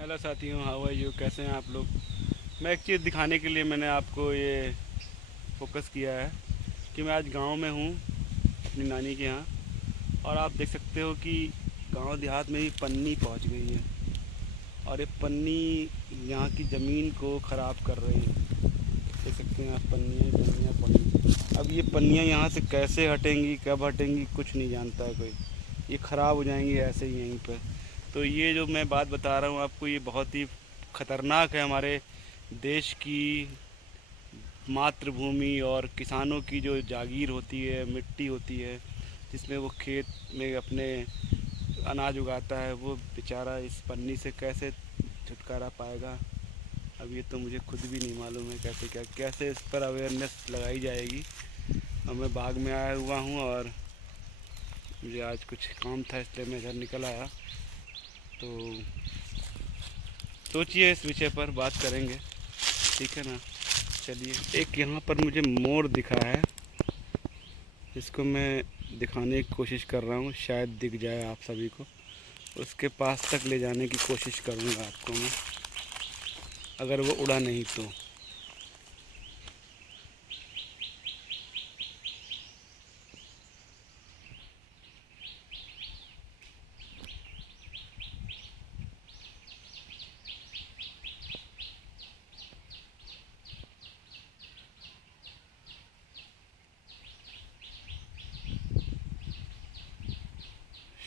Hello साथियों, how are you? कैसे हैं आप लोग? मैं एक चीज़ दिखाने के लिए मैंने आपको ये फोकस किया है कि मैं आज गांव में हूँ अपनी नानी के यहाँ। और आप देख सकते हो कि गांव देहात में ही पन्नी पहुँच गई है और ये पन्नी यहाँ की ज़मीन को ख़राब कर रही है। देख सकते हैं आप, पन्नियाँ पड़ी। अब ये पन्नियाँ यहाँ से कैसे हटेंगी, कब हटेंगी, कुछ नहीं जानता है कोई। ये ख़राब हो जाएंगी ऐसे ही यहीं पर। तो ये जो मैं बात बता रहा हूँ आपको, ये बहुत ही ख़तरनाक है हमारे देश की मातृभूमि और किसानों की जो जागीर होती है, मिट्टी होती है जिसमें वो खेत में अपने अनाज उगाता है, वो बेचारा इस पन्नी से कैसे छुटकारा पाएगा। अब ये तो मुझे खुद भी नहीं मालूम है कैसे इस पर अवेयरनेस लगाई जाएगी। और मैं बाग में आया हुआ हूँ और मुझे आज कुछ काम था इसलिए मैं घर निकल आया। तो सोचिए, इस विषय पर बात करेंगे, ठीक है ना? चलिए, एक यहाँ पर मुझे मोर दिखा है, इसको मैं दिखाने की कोशिश कर रहा हूँ, शायद दिख जाए आप सभी को। उसके पास तक ले जाने की कोशिश करूँगा आपको मैं, अगर वो उड़ा नहीं तो।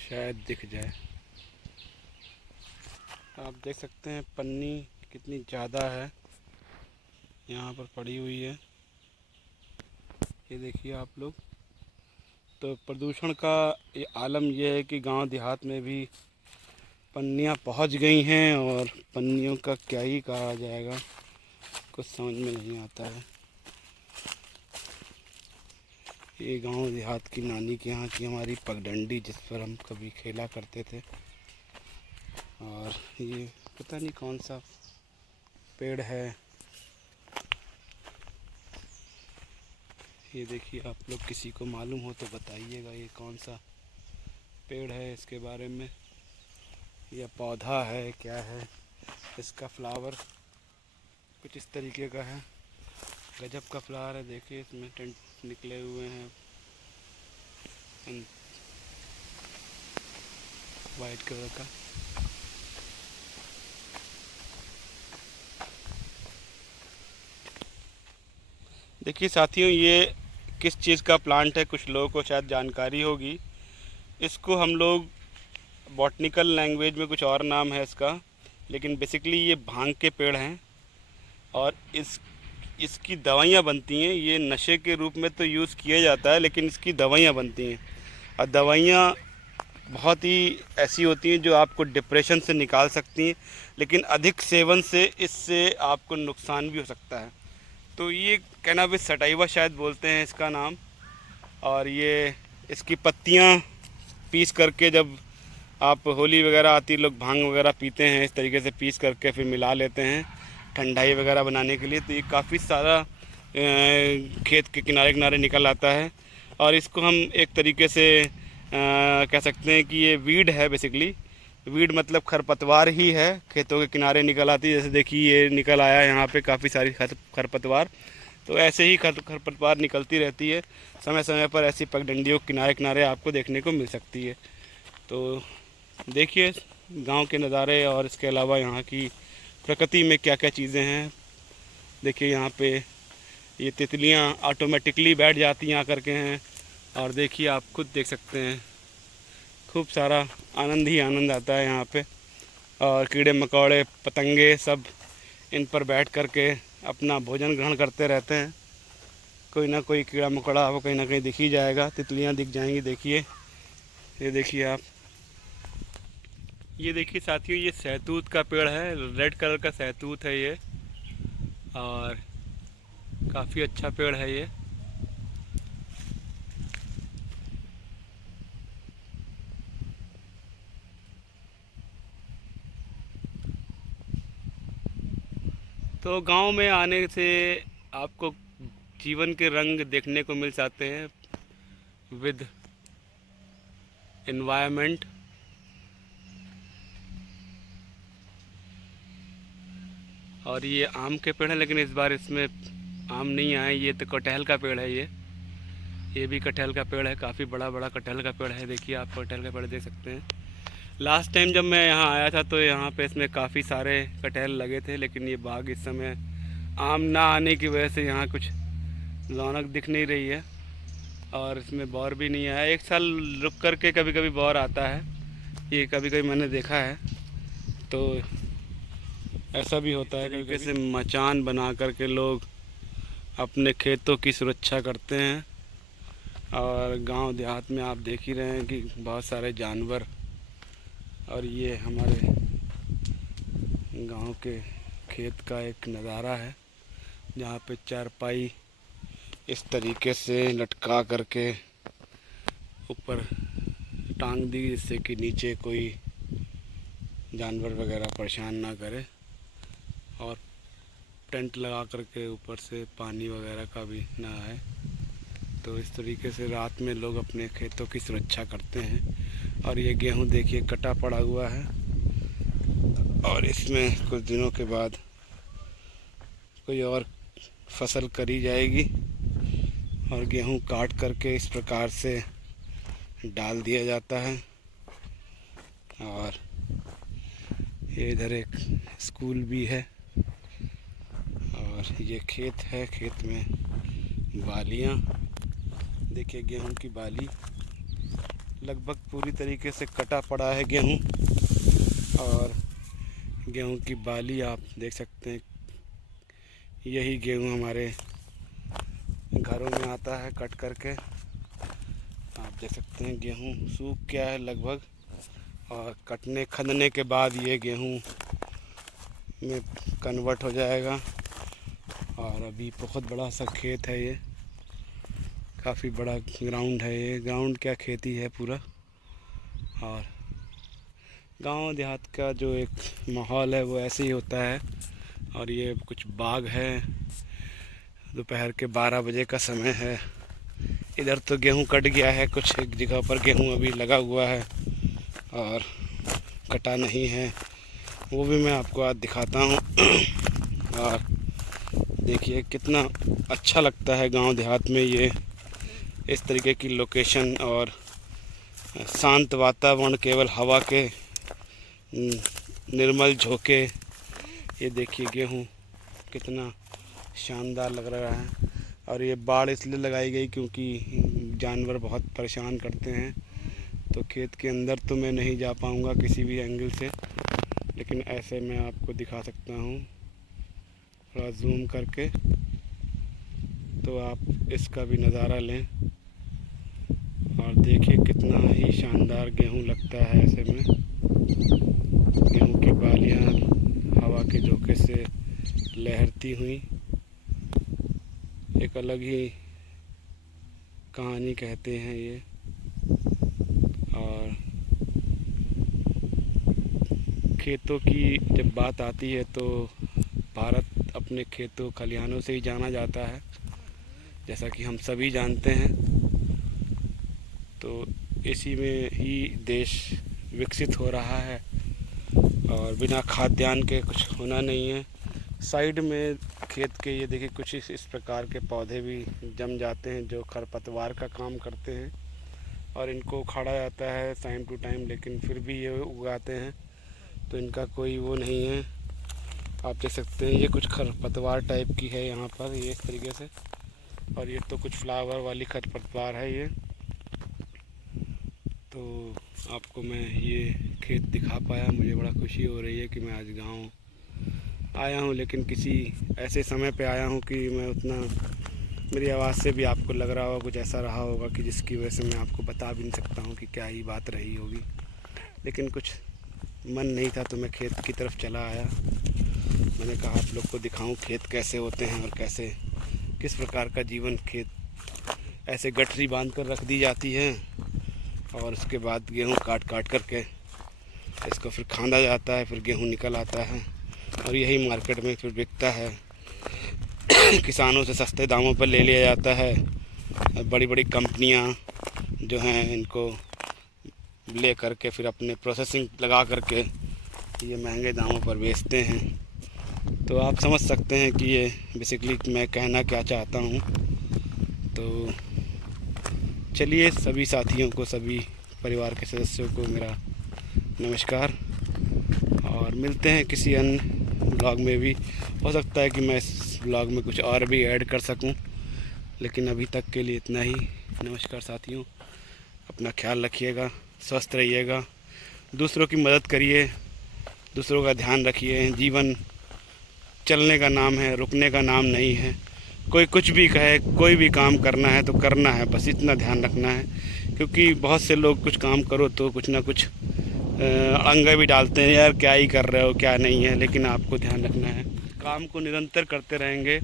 शायद दिख जाए। आप देख सकते हैं पन्नी कितनी ज़्यादा है यहाँ पर पड़ी हुई है, ये देखिए आप लोग। तो प्रदूषण का ये आलम यह है कि गांव देहात में भी पन्नियाँ पहुँच गई हैं और पन्नियों का क्या ही कहा जाएगा, कुछ समझ में नहीं आता है। ये गांव देहात की नानी के यहाँ की हमारी पगडंडी, जिस पर हम कभी खेला करते थे। और ये पता नहीं कौन सा पेड़ है, ये देखिए आप लोग, किसी को मालूम हो तो बताइएगा ये कौन सा पेड़ है, इसके बारे में। या पौधा है, क्या है? इसका फ्लावर कुछ इस तरीके का है, गजब का फ्लावर है। देखिए इसमें टेंट निकले हुए हैं वाइट कलर का। देखिए साथियों, ये किस चीज़ का प्लांट है, कुछ लोगों को शायद जानकारी होगी। इसको हम लोग बॉटनिकल लैंग्वेज में कुछ और नाम है इसका, लेकिन बेसिकली ये भांग के पेड़ हैं। और इसकी दवाइयाँ बनती हैं। ये नशे के रूप में तो यूज़ किया जाता है, लेकिन इसकी दवाइयाँ बनती हैं। और दवाइयाँ बहुत ही ऐसी होती हैं जो आपको डिप्रेशन से निकाल सकती हैं, लेकिन अधिक सेवन से इससे आपको नुकसान भी हो सकता है। तो ये कैनाबिस सटाइवा शायद बोलते हैं इसका नाम। और ये इसकी पत्तियाँ पीस करके, जब आप होली वगैरह आती, लोग भांग वगैरह पीते हैं, इस तरीके से पीस करके फिर मिला लेते हैं ठंडाई वगैरह बनाने के लिए। तो ये काफ़ी सारा खेत के किनारे किनारे निकल आता है। और इसको हम एक तरीके से कह सकते हैं कि ये वीड है बेसिकली। वीड मतलब खरपतवार ही है, खेतों के किनारे निकल आती है। जैसे देखिए ये निकल आया यहाँ पे काफ़ी सारी खरपतवार। तो ऐसे ही खरपतवार निकलती रहती है, समय समय पर ऐसी पगडंडियों किनारे किनारे आपको देखने को मिल सकती है। तो देखिए गांव के नज़ारे और इसके अलावा यहाँ की प्रकृति में क्या क्या चीज़ें हैं। देखिए यहाँ पे ये तितलियाँ ऑटोमेटिकली बैठ जाती हैं आकर के हैं। और देखिए आप खुद देख सकते हैं, खूब सारा आनंद ही आनंद आता है यहाँ पे। और कीड़े मकोड़े पतंगे सब इन पर बैठ कर के अपना भोजन ग्रहण करते रहते हैं। कोई ना कोई कीड़ा मकोड़ा आपको कहीं ना कहीं दिख ही जाएगा, तितलियाँ दिख जाएंगी। देखिए, ये देखिए आप, ये देखिए साथियों, ये सहतूत का पेड़ है, रेड कलर का सहतूत है ये। और काफ़ी अच्छा पेड़ है ये। तो गांव में आने से आपको जीवन के रंग देखने को मिल जाते हैं विद एनवायरनमेंट। और ये आम के पेड़ हैं, लेकिन इस बार इसमें आम नहीं आए। ये तो कटहल का पेड़ है। ये भी कटहल का पेड़ है, काफ़ी बड़ा बड़ा कटहल का पेड़ है। देखिए आप कटहल का पेड़ देख सकते हैं। लास्ट टाइम जब मैं यहाँ आया था तो यहाँ पे इसमें काफ़ी सारे कटहल लगे थे, लेकिन ये बाग इस समय आम ना आने की वजह से यहाँ कुछ रौनक दिख नहीं रही है और इसमें बौर भी नहीं आया। एक साल रुक कर के कभी कभी बौर आता है, ये कभी कभी मैंने देखा है। तो ऐसा भी होता है तरीके से मचान बना कर के लोग अपने खेतों की सुरक्षा करते हैं। और गांव देहात में आप देख ही रहे हैं कि बहुत सारे जानवर। और ये हमारे गांव के खेत का एक नज़ारा है, जहाँ पे चारपाई इस तरीके से लटका करके ऊपर टांग दी, जिससे कि नीचे कोई जानवर वगैरह परेशान ना करे। और टेंट लगा करके ऊपर से पानी वगैरह का भी ना आए। तो इस तरीके से रात में लोग अपने खेतों की सुरक्षा करते हैं। और ये गेहूं देखिए कटा पड़ा हुआ है और इसमें कुछ दिनों के बाद कोई और फसल करी जाएगी और गेहूं काट करके इस प्रकार से डाल दिया जाता है। और ये इधर एक स्कूल भी है और ये खेत है। खेत में बालियां देखिए, गेहूं की बाली लगभग पूरी तरीके से कटा पड़ा है गेहूं। और गेहूं की बाली आप देख सकते हैं, यही गेहूं हमारे घरों में आता है कट करके। आप देख सकते हैं गेहूं सूख गया है लगभग, और कटने खनने के बाद ये गेहूं में कन्वर्ट हो जाएगा। और अभी बहुत बड़ा सा खेत है, ये काफ़ी बड़ा ग्राउंड है। ये ग्राउंड क्या, खेती है पूरा। और गांव देहात का जो एक माहौल है वो ऐसे ही होता है। और ये कुछ बाग है, दोपहर के 12 बजे का समय है। इधर तो गेहूं कट गया है, कुछ एक जगह पर गेहूं अभी लगा हुआ है और कटा नहीं है, वो भी मैं आपको आज दिखाता हूँ। और देखिए कितना अच्छा लगता है गांव देहात में ये इस तरीके की लोकेशन और शांत वातावरण, केवल हवा के निर्मल झोंके। ये देखिए गेहूं कितना शानदार लग रहा है। और ये बाड़ इसलिए लगाई गई क्योंकि जानवर बहुत परेशान करते हैं। तो खेत के अंदर तो मैं नहीं जा पाऊँगा किसी भी एंगल से, लेकिन ऐसे मैं आपको दिखा सकता हूँ थोड़ा जूम करके, तो आप इसका भी नज़ारा लें और देखिए कितना ही शानदार गेहूं लगता है। ऐसे में गेहूं की बालियां हवा के झोंके से लहरती हुई एक अलग ही कहानी कहते हैं ये। और खेतों की जब बात आती है तो भारत अपने खेतों खलिहानों से ही जाना जाता है, जैसा कि हम सभी जानते हैं। तो इसी में ही देश विकसित हो रहा है और बिना खाद्यान्न के कुछ होना नहीं है। साइड में खेत के ये देखिए कुछ इस प्रकार के पौधे भी जम जाते हैं जो खरपतवार का काम करते हैं और इनको उखाड़ा जाता है टाइम टू टाइम, लेकिन फिर भी ये उगाते हैं तो इनका कोई वो नहीं है। आप देख सकते हैं ये कुछ खरपतवार टाइप की है यहाँ पर, ये इस तरीके से। और ये तो कुछ फ्लावर वाली खरपतवार है ये। तो आपको मैं ये खेत दिखा पाया, मुझे बड़ा खुशी हो रही है कि मैं आज गांव आया हूं, लेकिन किसी ऐसे समय पे आया हूं कि मैं उतना, मेरी आवाज़ से भी आपको लग रहा होगा कुछ ऐसा रहा होगा कि जिसकी वजह से मैं आपको बता भी नहीं सकता हूं कि क्या ही बात रही होगी। लेकिन कुछ मन नहीं था तो मैं खेत की तरफ चला आया। मैंने कहा आप लोग को दिखाऊं खेत कैसे होते हैं और कैसे किस प्रकार का जीवन खेत ऐसे गठरी बांध कर रख दी जाती है और उसके बाद गेहूं काट काट करके इसको फिर खांदा जाता है, फिर गेहूं निकल आता है और यही मार्केट में फिर बिकता है। किसानों से सस्ते दामों पर ले लिया जाता है। बड़ी बड़ी कंपनियां जो हैं इनको ले करके फिर अपने प्रोसेसिंग लगा करके ये महंगे दामों पर बेचते हैं। तो आप समझ सकते हैं कि ये बेसिकली मैं कहना क्या चाहता हूँ। तो चलिए सभी साथियों को, सभी परिवार के सदस्यों को मेरा नमस्कार, और मिलते हैं किसी अन्य ब्लॉग में भी। हो सकता है कि मैं इस ब्लॉग में कुछ और भी ऐड कर सकूं, लेकिन अभी तक के लिए इतना ही। नमस्कार साथियों, अपना ख्याल रखिएगा, स्वस्थ रहिएगा, दूसरों की मदद करिए, दूसरों का ध्यान रखिए। जीवन चलने का नाम है, रुकने का नाम नहीं है। कोई कुछ भी कहे, कोई भी काम करना है तो करना है, बस इतना ध्यान रखना है। क्योंकि बहुत से लोग कुछ काम करो तो कुछ ना कुछ अंग भी डालते हैं, यार क्या ही कर रहे हो, क्या नहीं है। लेकिन आपको ध्यान रखना है, काम को निरंतर करते रहेंगे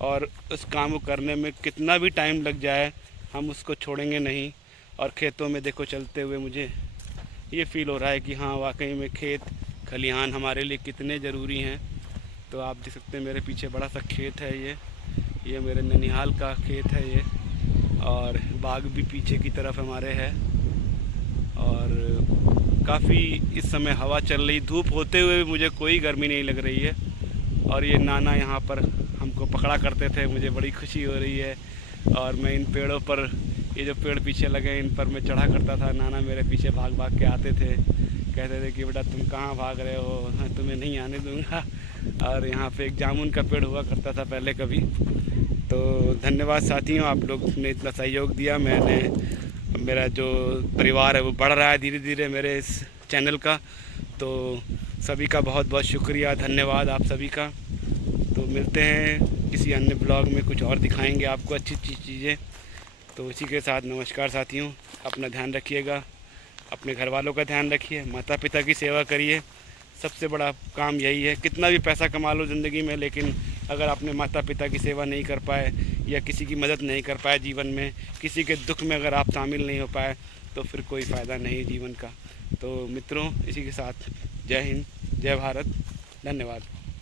और उस काम को करने में कितना भी टाइम लग जाए हम उसको छोड़ेंगे नहीं। और खेतों में देखो चलते हुए मुझे ये फील हो रहा है कि हाँ वाकई में खेत खलिहान हमारे लिए कितने ज़रूरी हैं। तो आप देख सकते हैं मेरे पीछे बड़ा सा खेत है, ये मेरे ननिहाल का खेत है ये, और बाग भी पीछे की तरफ हमारे है। और काफ़ी इस समय हवा चल रही, धूप होते हुए भी मुझे कोई गर्मी नहीं लग रही है। और ये नाना यहाँ पर हमको पकड़ा करते थे, मुझे बड़ी खुशी हो रही है। और मैं इन पेड़ों पर, ये जो पेड़ पीछे लगे हैं इन पर मैं चढ़ा करता था, नाना मेरे पीछे भाग भाग के आते थे, कहते थे कि बेटा तुम कहाँ भाग रहे हो, मैं तुम्हें नहीं आने दूँगा। और यहाँ पे एक जामुन का पेड़ हुआ करता था पहले कभी। तो धन्यवाद साथियों, आप लोग ने इतना सहयोग दिया। मेरा जो परिवार है वो बढ़ रहा है धीरे धीरे मेरे इस चैनल का। तो सभी का बहुत बहुत शुक्रिया, धन्यवाद आप सभी का। तो मिलते हैं किसी अन्य ब्लॉग में, कुछ और दिखाएंगे आपको अच्छी अच्छी चीज़ें। तो इसी के साथ नमस्कार साथियों, अपना ध्यान रखिएगा, अपने घर वालों का ध्यान रखिए, माता पिता की सेवा करिए। सबसे बड़ा काम यही है। कितना भी पैसा कमा लो ज़िंदगी में, लेकिन अगर अपने माता पिता की सेवा नहीं कर पाए या किसी की मदद नहीं कर पाए जीवन में, किसी के दुख में अगर आप शामिल नहीं हो पाए, तो फिर कोई फ़ायदा नहीं जीवन का। तो मित्रों, इसी के साथ जय हिंद, जय भारत, धन्यवाद।